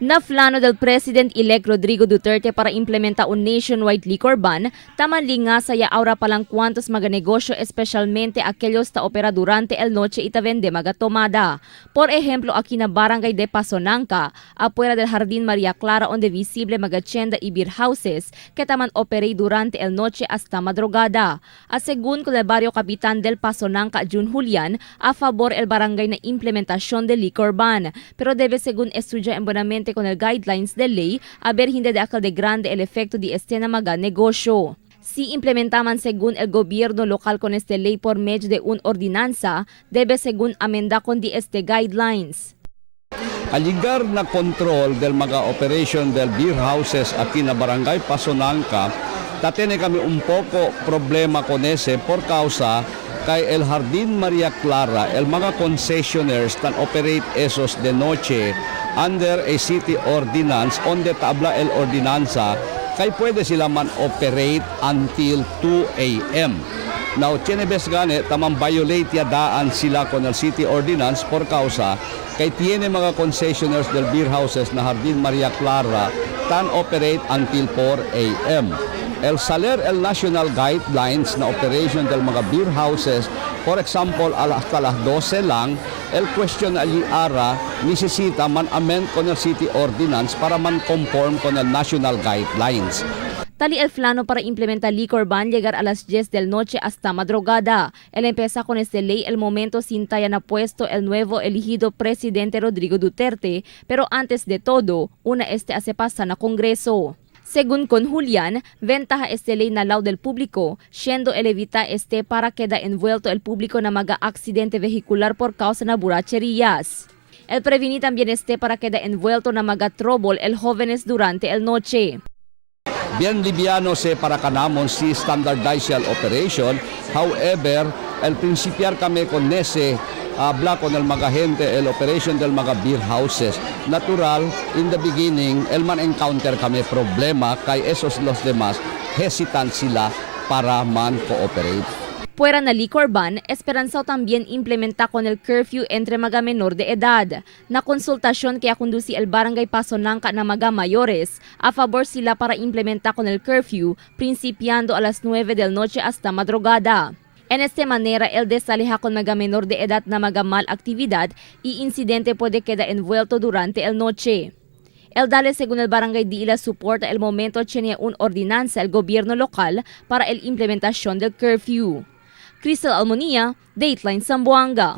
Naflano del President-elect Rodrigo Duterte para implementar un nationwide liquor ban, tamanli nga saya ahora palang cuantos mga negosyo, especialmente aquellos ta opera durante el noche y ta vende mga tomada. Por ejemplo, aquí na barangay de Pasonanca, afuera del Jardín María Clara, onde visible mga tienda y beer houses que taman operate durante el noche hasta madrugada. Según con el barrio Capitan del Pasonanca, June Julian, a favor el barangay na implementación del liquor ban, pero debe según estudiar en buenamente con el guidelines de ley, a ver hindi de akal de grande el efecto de este na mga negosyo. Si implementaman según el gobierno local con este ley por medio de un ordinanza, debe según amenda con de este guidelines. Aligar na control del mga operation del beer houses aquí na barangay Pasonanca, tatene kami un poco problema con ese por causa kay el Jardín María Clara, el mga concessionaires tan operate esos de noche under a city ordinance, onde tabla el ordinanza, kay pwede sila man operate until 2 a.m. Now, tiene gane, tamang violate ya daan sila con el city ordinance por causa kay tiene mga concessionaires del beer houses na Jardín María Clara tan operate until 4 a.m. El saler el national guidelines na operation del mga beer houses, for example, hasta las 12 lang, el question ali ara necesita man amend con el city ordinance para man conform con el national guidelines. Tali el plano para implementar liquor ban llegar a las 10 del noche hasta madrugada. El empieza con este ley el momento sin taya na puesto el nuevo elegido presidente Rodrigo Duterte, pero antes de todo, una hace pasa na Kongreso. Según con Julian, ventaja este ley na lao del público, siendo el evita para queda envuelto el público na mga accidente vehicular por causa na buracherías. El prevenir también para queda envuelto na mga trouble el jóvenes durante el noche. Bien liviano se para kanamon si standardized operation. However, el principiar kami con ese habla con el mga gente, el operation del mga beer houses. Natural, in the beginning, el man encounter kami problema kay esos los demás hesitant sila para man cooperate. Fuera na liquor ban, esperanza también implementa con el curfew entre mga menor de edad. Na konsultasyon kaya kundusi el barangay Pasonanca na mga mayores, a favor sila para implementa con el curfew, principiando a las 9 del noche hasta madrugada. En esta manera, el desaliha con mga menor de edad na mga mal actividad y incidente puede queda envuelto durante el noche. El dale según el barangay Dila soporta el momento tenía un ordinanza el gobierno local para el implementación del curfew. Crystal Almonía, Dateline Zamboanga.